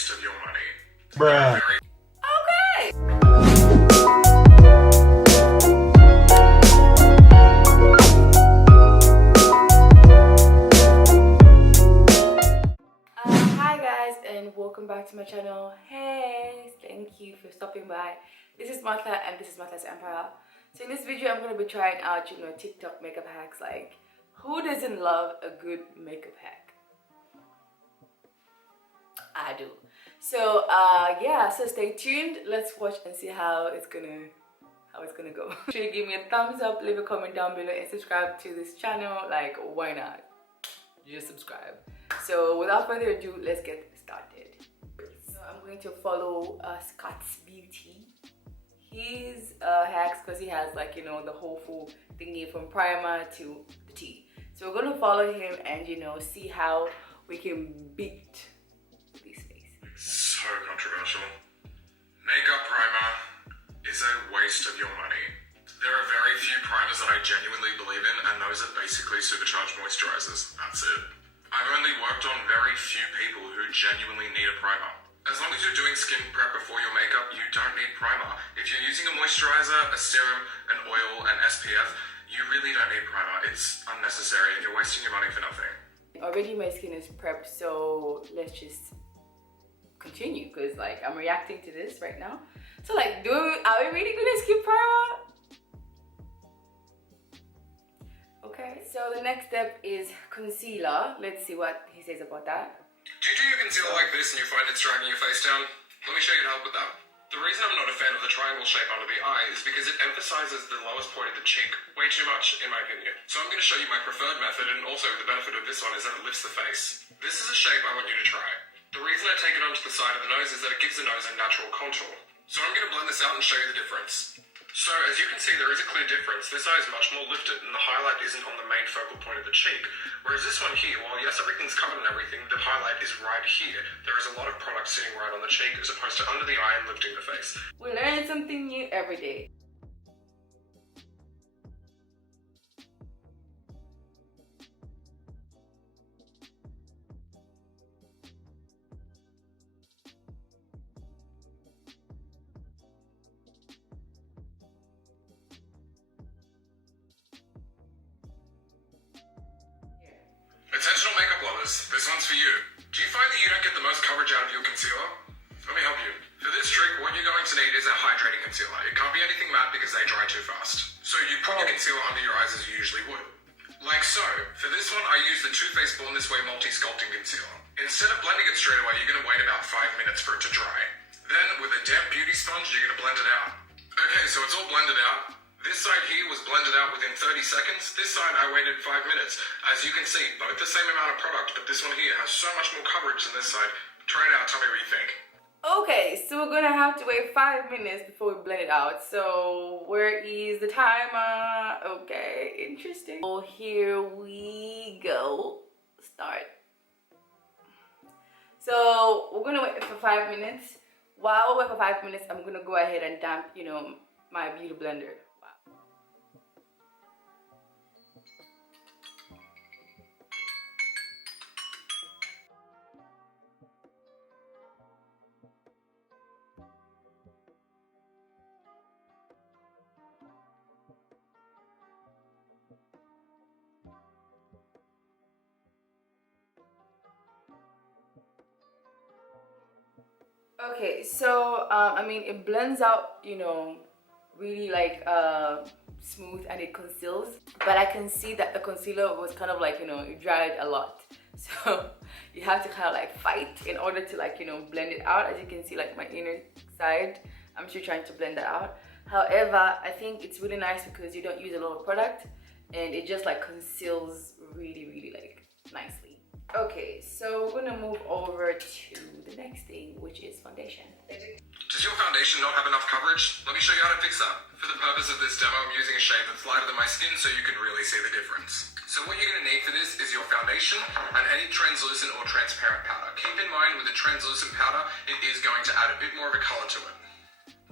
waste of your money. Bruh. Okay. Hi guys, and welcome back to my channel. Hey, thank you for stopping by. This is Martha and this is Martha's Empire. So in this video I'm going to be trying out, TikTok makeup hacks. Like, who doesn't love a good makeup hack? I do. So yeah, so stay tuned. Let's watch and see how it's gonna go. Make sure you give me a thumbs up, leave a comment down below, and subscribe to this channel. Like, why not? Just subscribe. So without further ado, let's get started. So I'm going to follow Scortezzbeauty. His hacks, because he has, like, the whole full thingy from primer to the tea. So we're gonna follow him and see how we can beat this face. So controversial. Makeup primer is a waste of your money. There are very few primers that I genuinely believe in, and those are basically supercharged moisturizers. That's it. I've only worked on very few people who genuinely need a primer. As long as you're doing skin prep before your makeup, you don't need primer. If you're using a moisturizer, a serum, an oil, an SPF, you really don't need primer. It's unnecessary and you're wasting your money for nothing. Already my skin is prepped, so let's just continue, because like I'm reacting to this right now. So like, are we really gonna skip primer? Okay, so the next step is concealer. Let's see what he says about that. Do you do your concealer like this and you find it's dragging your face down? Let me show you how to help with that. The reason I'm not a fan of the triangle shape under the eye is because it emphasizes the lowest point of the cheek way too much, in my opinion. So I'm going to show you my preferred method, and also the benefit of this one is that it lifts the face. This is a shape I want you to try. The reason I take it onto the side of the nose is that it gives the nose a natural contour. So I'm going to blend this out and show you the difference. So as you can see, there is a clear difference. This eye is much more lifted and the highlight isn't on the main focal point of the cheek. Whereas this one here, while yes, everything's covered and everything, the highlight is right here. There is a lot of product sitting right on the cheek as opposed to under the eye and lifting the face. We learn something new every day. Attentional makeup lovers, this one's for you. Do you find that you don't get the most coverage out of your concealer? Let me help you. For this trick, what you're going to need is a hydrating concealer. It can't be anything matte because they dry too fast. So you put your concealer under your eyes as you usually would. Like so. For this one, I use the Too Faced Born This Way Multi-Sculpting Concealer. Instead of blending it straight away, you're going to wait about 5 minutes for it to dry. Then, with a damp beauty sponge, you're going to blend it out. Okay, so it's all blended out. This side here was blended out within 30 seconds. This side I waited 5 minutes. As you can see, both the same amount of product, but this one here has so much more coverage than this side. Try it out, tell me what you think. Okay, so we're gonna have to wait 5 minutes before we blend it out. So where is the timer? Okay, interesting. So here we go. Start. So we're gonna wait for 5 minutes. While we wait for 5 minutes, I'm gonna go ahead and damp, my beauty blender. Okay, so it blends out, really like smooth, and it conceals, but I can see that the concealer was kind of like, it dried a lot. So you have to kind of like fight in order to like, blend it out. As you can see, like my inner side, I'm still trying to blend that out. However, I think it's really nice because you don't use a lot of product and it just like conceals really like nicely. Okay, so we're gonna move over to the next thing, which is foundation. Does your foundation not have enough coverage? Let me show you how to fix that. For the purpose of this demo, I'm using a shade that's lighter than my skin so you can really see the difference. So what you're going to need for this is your foundation and any translucent or transparent powder. Keep in mind with the translucent powder, it is going to add a bit more of a color to it.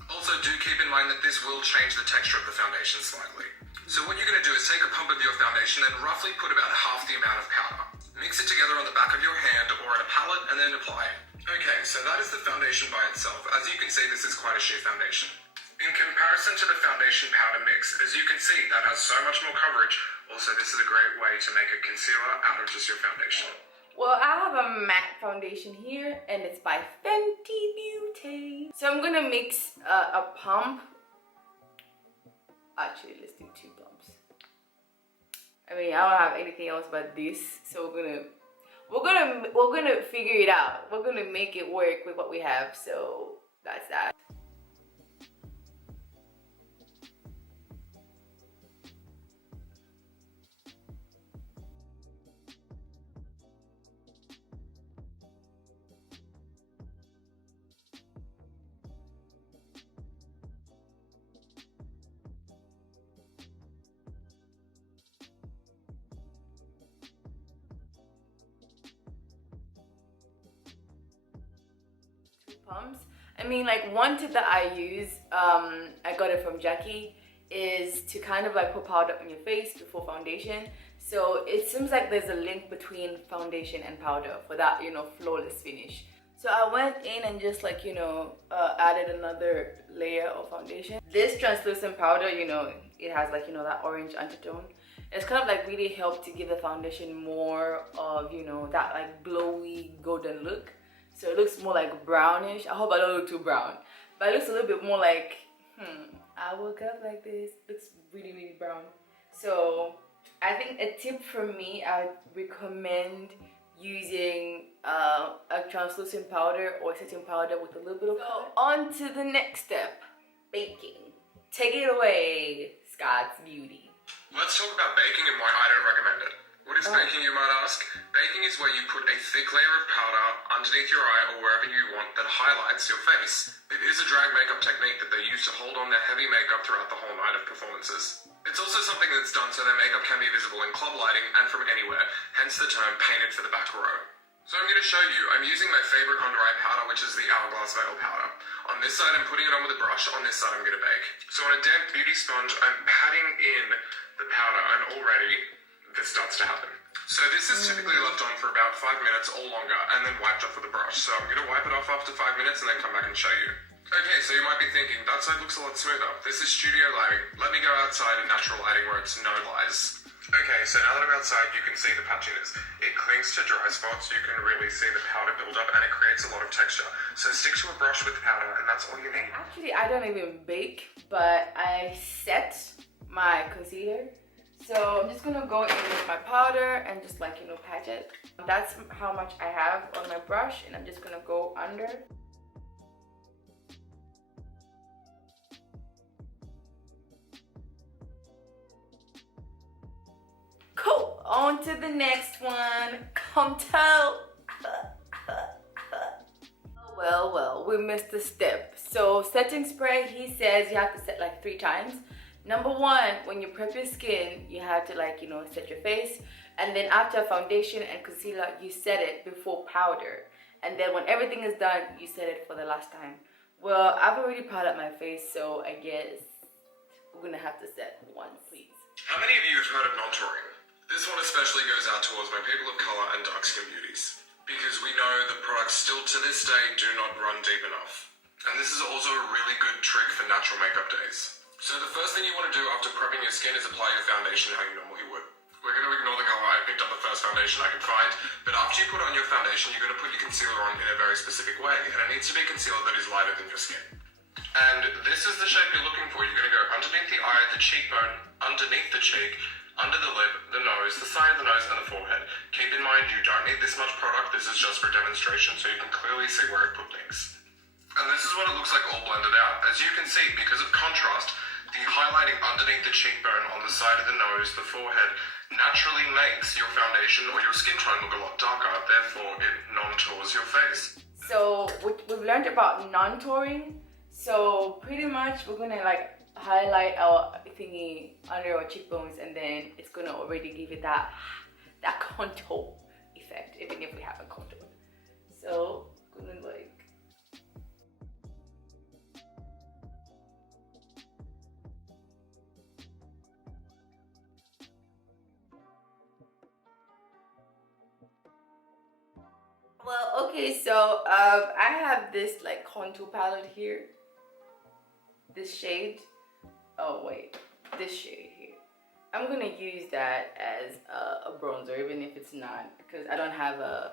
Also do keep in mind that this will change the texture of the foundation slightly. So what you're going to do is take a pump of your foundation and roughly put about half the amount of powder. Mix it together on the back of your hand or in a palette and then apply it. Okay, so that is the foundation by itself. As you can see, this is quite a sheer foundation. In comparison to the foundation powder mix, as you can see, that has so much more coverage. Also, this is a great way to make a concealer out of just your foundation. Well, I have a matte foundation here, and it's by Fenty Beauty. So I'm gonna mix a pump. Actually, let's do 2 pumps. I mean, I don't have anything else but this, so we're gonna figure it out. We're gonna make it work with what we have. So that's that. Pumps. I mean, like, one tip that I use, I got it from Jackie, is to kind of like put powder on your face before foundation. So it seems like there's a link between foundation and powder for that, you know, flawless finish. So I went in and just like, you know, added another layer of foundation. This translucent powder, you know, it has like, you know, that orange undertone. It's kind of like really helped to give the foundation more of, you know, that like glowy golden look. So it looks more like brownish. I hope I don't look too brown. But it looks a little bit more like, I woke up like this. It looks really, really brown. So I think a tip from me, I would recommend using a translucent powder or setting powder with a little bit of color. On to the next step, baking. Take it away, Scortezzbeauty. Let's talk about baking and why I don't recommend it. What is baking, you might ask? Baking is where you put a thick layer of powder underneath your eye or wherever you want that highlights your face. It is a drag makeup technique that they use to hold on their heavy makeup throughout the whole night of performances. It's also something that's done so their makeup can be visible in club lighting and from anywhere, hence the term painted for the back row. So I'm going to show you, I'm using my favorite under eye powder, which is the Hourglass Veil powder. On this side I'm putting it on with a brush, on this side I'm going to bake. So on a damp beauty sponge I'm patting in the powder and already this starts to happen. So this is typically left on for about 5 minutes or longer and then wiped off with a brush. So I'm going to wipe it off after 5 minutes and then come back and show you. Okay, so you might be thinking, that side looks a lot smoother. This is studio lighting. Let me go outside in natural lighting where it's no lies. Okay, so now that I'm outside, you can see the patchiness. It clings to dry spots, you can really see the powder build up and it creates a lot of texture. So stick to a brush with powder and that's all you need. Actually, I don't even bake, but I set my concealer. So I'm just gonna go in with my powder and just like, you know, patch it. That's how much I have on my brush and I'm just gonna go under. Cool, on to the next one. Contour. Well, we missed a step. So setting spray, he says you have to set like 3 times. Number 1, when you prep your skin, you have to like, you know, set your face. And then after foundation and concealer, you set it before powder. And then when everything is done, you set it for the last time. Well, I've already powdered my face, so I guess we're gonna have to set once, please. How many of you have heard of nontouring? This one especially goes out towards my people of colour and dark skin beauties. Because we know the products still to this day do not run deep enough. And this is also a really good trick for natural makeup days. So the first thing you want to do after prepping your skin is apply your foundation how you normally would. We're going to ignore the colour, I picked up the first foundation I could find, but after you put on your foundation, you're going to put your concealer on in a very specific way, and it needs to be concealer that is lighter than your skin. And this is the shape you're looking for. You're going to go underneath the eye, the cheekbone, underneath the cheek, under the lip, the nose, the side of the nose, and the forehead. Keep in mind, you don't need this much product, this is just for demonstration, so you can clearly see where it put things. And this is what it looks like all blended out. As you can see, because of contrast, the highlighting underneath the cheekbone, on the side of the nose, the forehead, naturally makes your foundation or your skin tone look a lot darker, therefore it non-tours your face. So we've learned about non-touring. So pretty much we're gonna like highlight our thingy under our cheekbones and then it's gonna already give it that contour effect, even if we haven't contoured. So gonna like, Well, okay, so I have this like contour palette here. This shade. Oh wait, this shade here. I'm gonna use that as a bronzer, even if it's not, because I don't have a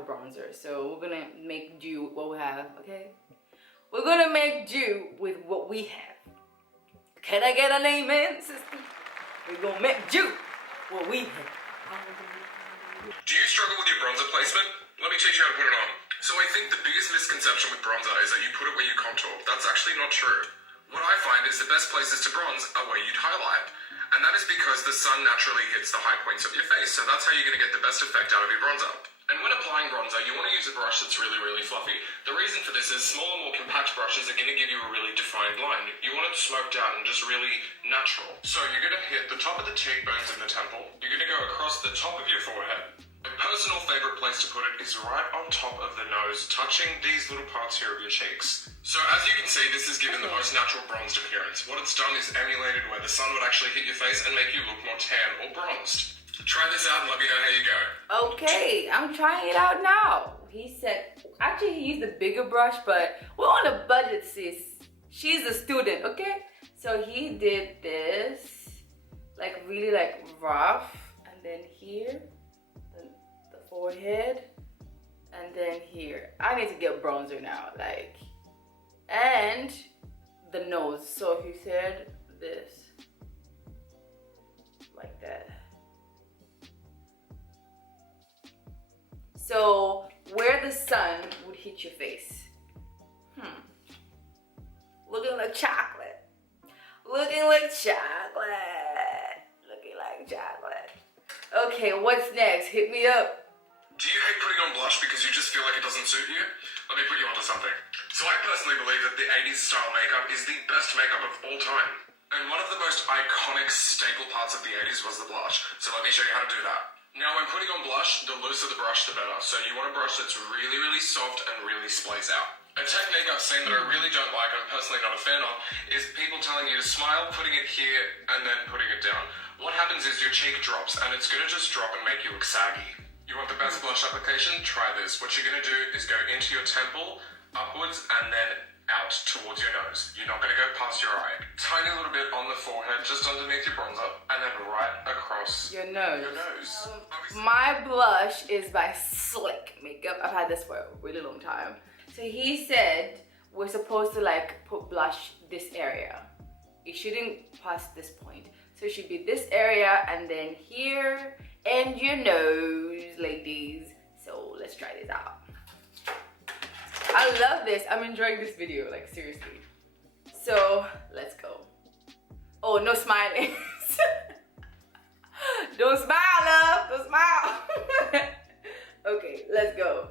bronzer. So we're gonna make do with what we have. Okay, we're gonna make do with what we have. Can I get an amen, sister? We're gonna make do what we have. Do you struggle with your bronzer placement? Let me teach you how to put it on. So I think the biggest misconception with bronzer is that you put it where you contour. That's actually not true. What I find is the best places to bronze are where you'd highlight. And that is because the sun naturally hits the high points of your face, so that's how you're going to get the best effect out of your bronzer. And when applying bronzer, you want to use a brush that's really, really fluffy. The reason for this is smaller, more compact brushes are going to give you a really defined line. You want it smoked out and just really natural. So you're going to hit the top of the cheekbones and the temple. You're going to go across the top of your forehead. My personal favorite place to put it is right on top of the nose, touching these little parts here of your cheeks. So as you can see, this is given the most natural bronzed appearance. What it's done is emulated where the sun would actually hit your face and make you look more tan or bronzed. Try this out and let me know how you go. Okay, I'm trying it out now. He said, actually he used a bigger brush, but we're on a budget, sis. She's a student, okay? So he did this, like really like rough, and then here, the forehead, and then here. I need to get bronzer now, like, and the nose. So he said this, like that. So where the sun would hit your face. Looking like chocolate. Looking like chocolate. Looking like chocolate. Okay, what's next? Hit me up. Do you hate putting on blush because you just feel like it doesn't suit you? Let me put you onto something. So I personally believe that the 80s style makeup is the best makeup of all time. And one of the most iconic staple parts of the 80s was the blush. So let me show you how to do that. Now when putting on blush, the looser the brush, the better. So you want a brush that's really, really soft and really splays out. A technique I've seen that I really don't like, and I'm personally not a fan of, is people telling you to smile, putting it here, and then putting it down. What happens is your cheek drops, and it's gonna just drop and make you look saggy. You want the best blush application? Try this. What you're gonna do is go into your temple, upwards, and then out towards your nose. You're not gonna go past your eye. Tiny little bit on the forehead, just underneath your bronzer, and then right across your nose. My blush is by Slick Makeup. I've had this for a really long time. So he said we're supposed to like put blush this area. It shouldn't pass this point. So it should be this area and then here and your nose, ladies. So let's try this out. I love this. I'm enjoying this video, like seriously. So let's go. Oh, no smiling. Don't smile, love. Don't smile. Okay, let's go.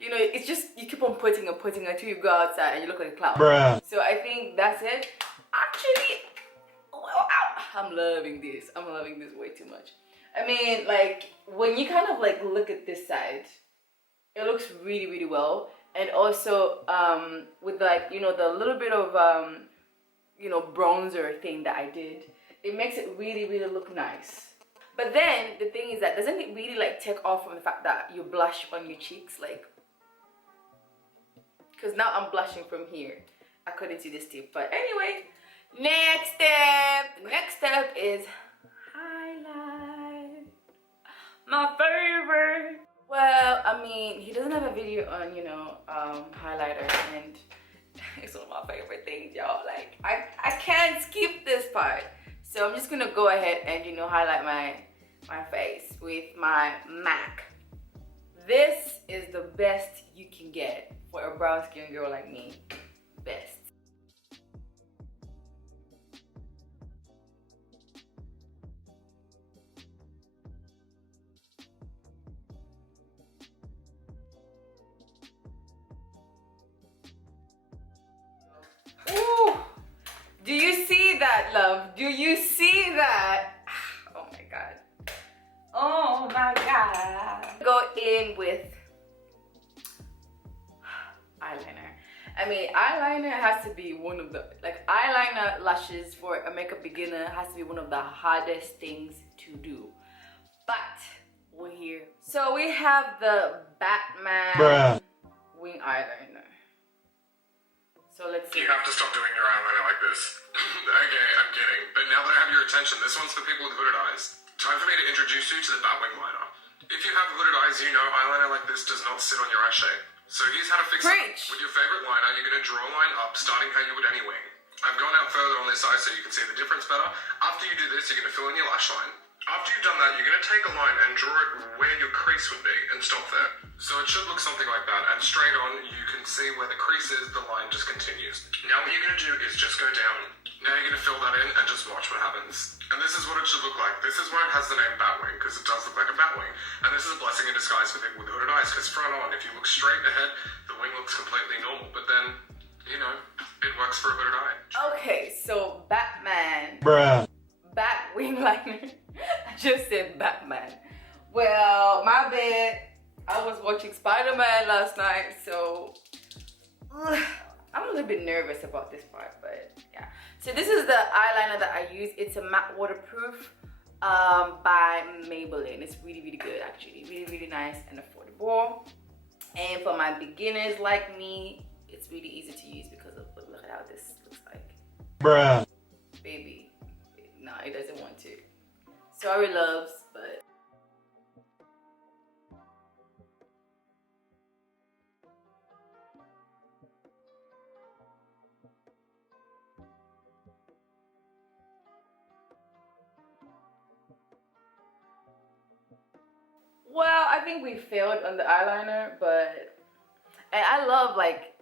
You know, it's just, you keep on putting and putting until you go outside and you look like a clown. Bruh. So I think that's it. Actually, I'm loving this. I'm loving this way too much. I mean, like, when you kind of like look at this side, it looks really, really well. And also, with like, you know, the little bit of, you know, bronzer thing that I did, it makes it really, really look nice. But then, the thing is that, doesn't it really like take off from the fact that you blush on your cheeks, like, because now I'm blushing from here according to this tip. But anyway, next step. The next step is highlight. My favorite. Well, I mean, he doesn't have a video on, you know, highlighter, and it's one of my favorite things, y'all. Like, I can't skip this part. So I'm just gonna go ahead and, you know, highlight my face with my MAC. This is the best you can get for a brown skin girl like me. Best. Ooh, do you see that, love? Do you see that? in with eyeliner. I mean, eyeliner has to be one of the, like, eyeliner lashes for a makeup beginner has to be one of the hardest things to do. But we're here. So we have the Batman wing eyeliner. So let's see. You have to stop doing your eyeliner like this. Okay, I'm kidding. But now that I have your attention, this one's for people with hooded eyes. Time for me to introduce you to the Batwing liner. If you have hooded eyes, you know eyeliner like this does not sit on your eye shape. So here's how to fix it. With your favorite liner, you're going to draw a line up, starting how you would any wing. I've gone out further on this eye so you can see the difference better. After you do this, you're going to fill in your lash line. After you've done that, you're going to take a line and draw it where your crease would be and stop there. So it should look something like that, and straight on you can see where the crease is, the line just continues. Now what you're going to do is just go down. Now you're going to fill that in and just watch what happens. And this is what it should look like. This is why it has the name Batwing, because it does look like a Batwing. And this is a blessing in disguise for people with hooded eyes, because front on, if you look straight ahead, the wing looks completely normal. But then, you know, it works for a hooded eye. Okay, so Batman. Batwing liner. I just said Batman. Well, my bad. I was watching Spider-Man last night, so I'm a little bit nervous about this part, but yeah. So this is the eyeliner that I use. It's a matte waterproof by Maybelline. It's really, really good actually. Really, really nice and affordable. And for my beginners like me, it's really easy to use because of look at how this looks like. Baby. No, it doesn't want to. Sorry, loves, but well, I think we failed on the eyeliner, but and I love like,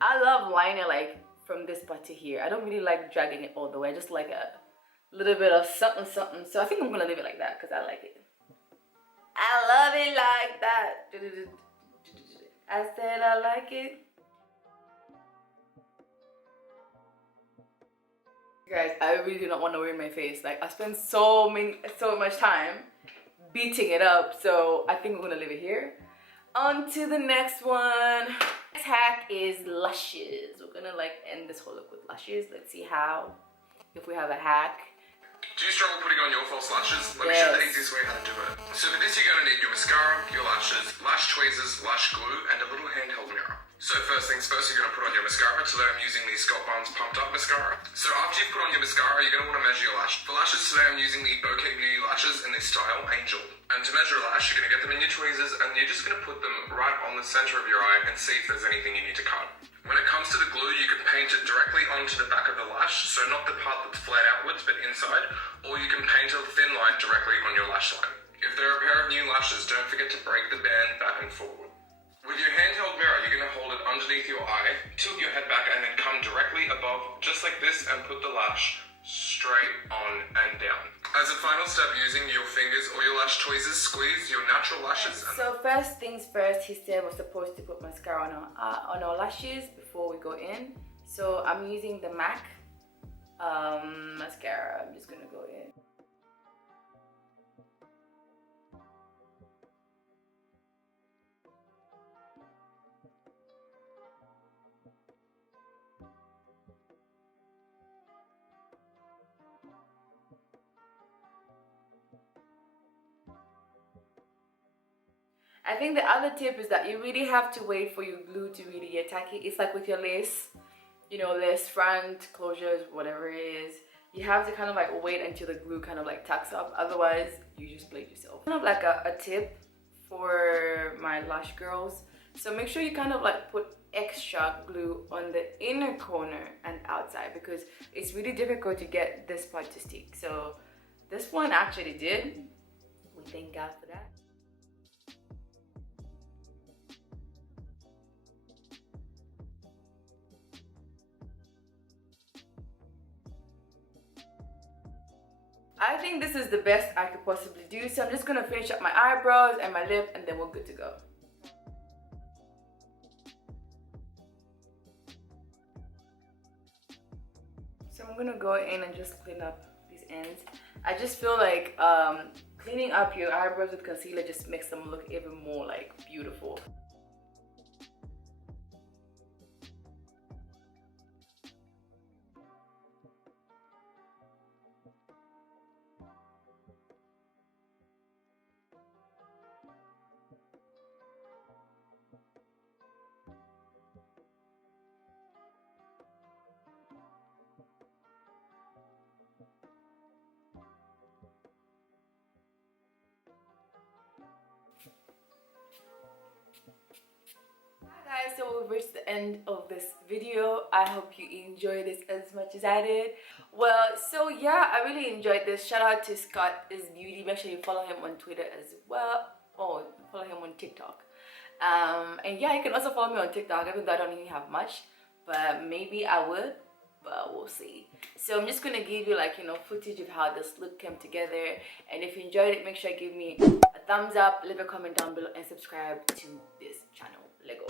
I love liner like from this part to here. I don't really like dragging it all the way. I just like a little bit of something something. So I think I'm gonna leave it like that because I like it. I love it like that. I said I like it. Guys, I really do not want to ruin my face. Like I spent so much time beating it up, so I think we're gonna leave it here. On to the next one. Next hack is lashes. We're gonna like end this whole look with lashes. Let's see how, if we have a hack. Do you struggle putting on your false lashes? Let me show you the easiest way how to do it. So for this you're going to need your mascara, your lashes, lash tweezers, lash glue, and a little handheld mirror. So first things first, you're going to put on your mascara. Today I'm using the Scott Barnes Pumped Up Mascara. So after you've put on your mascara, you're going to want to measure your lash. For lashes today I'm using the Bouquet Beauty lashes in this style, Angel. And to measure a lash, you're going to get them in your tweezers and you're just going to put them right on the center of your eye and see if there's anything you need to cut. When it comes to the glue, you can paint it directly onto the back of the lash, so not the part that's flat outwards but inside, or you can paint a thin line directly on your lash line. If there are a pair of new lashes, don't forget to break the band back and forward. With your handheld mirror, you're going to hold it underneath your eye, tilt your head back and then come directly above, just like this, and put the lash straight on and down. As a final step, using your fingers or your lash tweezers, squeeze your natural lashes. So first things first, he said we're supposed to put mascara on our lashes before we go in. So I'm using the MAC mascara. I'm just gonna go in. I think the other tip is that you really have to wait for your glue to really get tacky. It's like with your lace, you know, lace front, closures, whatever it is. You have to kind of like wait until the glue kind of like tacks up. Otherwise, you just blade yourself. Kind of like a tip for my lash girls. So make sure you kind of like put extra glue on the inner corner and outside because it's really difficult to get this part to stick. So this one actually did. We thank God for that. I think this is the best I could possibly do. So I'm just gonna finish up my eyebrows and my lip and then we're good to go. So I'm gonna go in and just clean up these ends. I just feel like Cleaning up your eyebrows with concealer just makes them look even more like beautiful. Guys, so we've reached the end of this video. I hope you enjoyed this as much as I did. Well, so yeah, I really enjoyed this. Shout out to Scortezzbeauty. Make sure you follow him on Twitter as well. Oh, follow him on TikTok. And yeah, you can also follow me on TikTok, even though I don't even have much, but maybe I would, but we'll see. So I'm just gonna give you, like, you know, footage of how this look came together. And if you enjoyed it, make sure you give me a thumbs up, leave a comment down below, and subscribe to this channel. Lego.